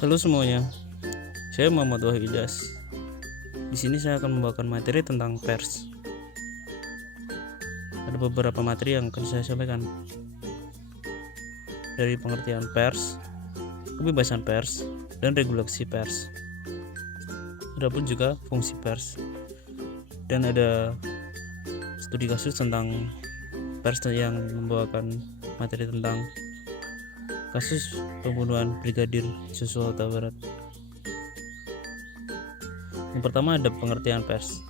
Halo semuanya, saya Muhammad Wahyu Ilyas. Di sini saya akan membawakan materi tentang pers. Ada beberapa materi yang akan saya sampaikan, dari pengertian pers, kebebasan pers, dan regulasi pers. Adapun juga fungsi pers, dan ada studi kasus tentang pers yang membawakan materi tentang kasus pembunuhan Brigadir Joshua Huta Barat. Yang pertama ada pengertian pers.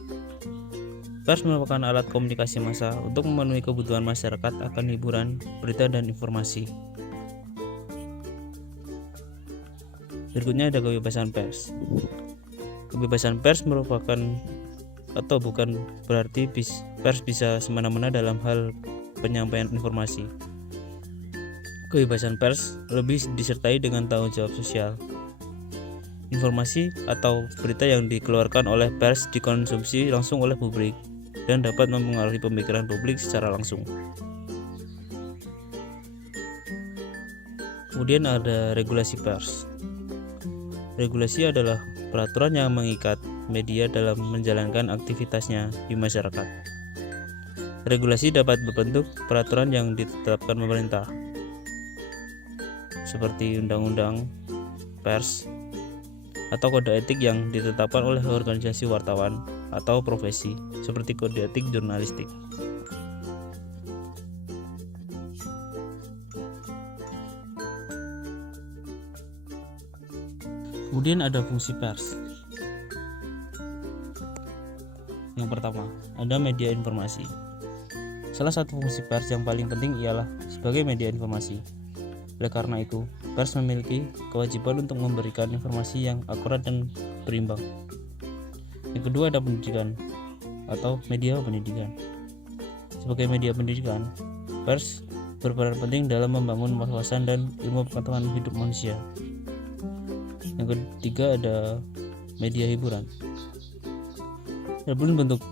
Pers merupakan alat komunikasi massa untuk memenuhi kebutuhan masyarakat akan hiburan, berita, dan informasi. Berikutnya ada kebebasan pers. Kebebasan pers merupakan atau bukan berarti pers bisa semena-mena dalam hal penyampaian informasi. Kebebasan pers lebih disertai dengan tanggung jawab sosial. Informasi atau berita yang dikeluarkan oleh pers dikonsumsi langsung oleh publik dan dapat mempengaruhi pemikiran publik secara langsung. Kemudian ada regulasi pers. Regulasi adalah peraturan yang mengikat media dalam menjalankan aktivitasnya di masyarakat. Regulasi dapat berbentuk peraturan yang ditetapkan pemerintah, seperti undang-undang pers atau kode etik yang ditetapkan oleh organisasi wartawan atau profesi, seperti kode etik jurnalistik. Kemudian ada fungsi pers. Yang pertama, ada media informasi. Salah satu fungsi pers yang paling penting ialah sebagai media informasi. Oleh karena itu, pers memiliki kewajiban untuk memberikan informasi yang akurat dan berimbang. Yang kedua ada pendidikan atau media pendidikan. Sebagai media pendidikan, pers berperan penting dalam membangun wawasan dan ilmu pengetahuan hidup manusia. Yang ketiga ada media hiburan. Walaupun bentuk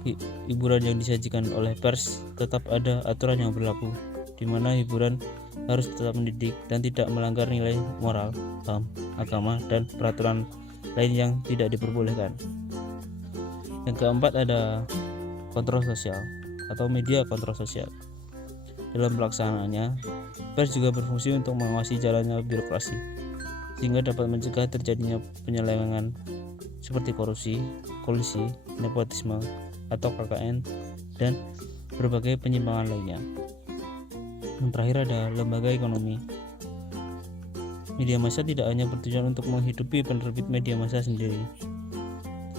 hiburan yang disajikan oleh pers, tetap ada aturan yang berlaku, di mana hiburan harus tetap mendidik dan tidak melanggar nilai moral, HAM, agama, dan peraturan lain yang tidak diperbolehkan. Yang keempat ada kontrol sosial atau media kontrol sosial. Dalam pelaksanaannya, pers juga berfungsi untuk mengawasi jalannya birokrasi, sehingga dapat mencegah terjadinya penyelewengan seperti korupsi, kolusi, nepotisme, atau KKN, dan berbagai penyimpangan lainnya. Yang terakhir ada lembaga ekonomi. Media massa tidak hanya bertujuan untuk menghidupi penerbit media massa sendiri,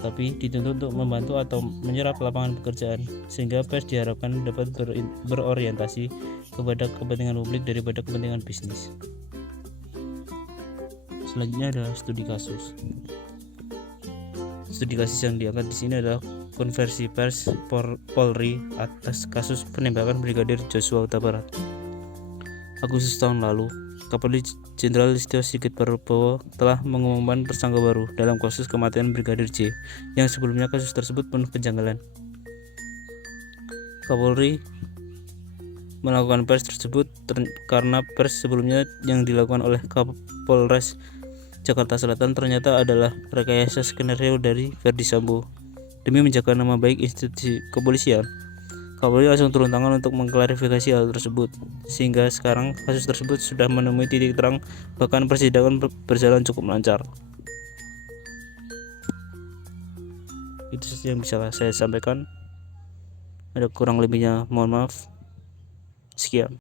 tapi dituntut untuk membantu atau menyerap lapangan pekerjaan, sehingga pers diharapkan dapat berorientasi kepada kepentingan publik daripada kepentingan bisnis. Selanjutnya ada studi kasus. Studi kasus yang diangkat di sini adalah konversi pers Polri atas kasus penembakan Brigadir Joshua Huta Barat. Agustus tahun lalu, Kapolri Jenderal Listio Sigit Prabowo telah mengumumkan tersangka baru dalam kasus kematian Brigadir J, yang sebelumnya kasus tersebut penuh kejanggalan. Kapolri melakukan pers tersebut karena pers sebelumnya yang dilakukan oleh Kapolres Jakarta Selatan ternyata adalah rekayasa skenario dari Verdi Sambo. Demi menjaga nama baik institusi kepolisian, Kapolri langsung turun tangan untuk mengklarifikasi hal tersebut, sehingga sekarang kasus tersebut sudah menemui titik terang, bahkan persidangan berjalan cukup lancar. Itu saja yang bisa saya sampaikan. Ada kurang lebihnya mohon maaf. Sekian.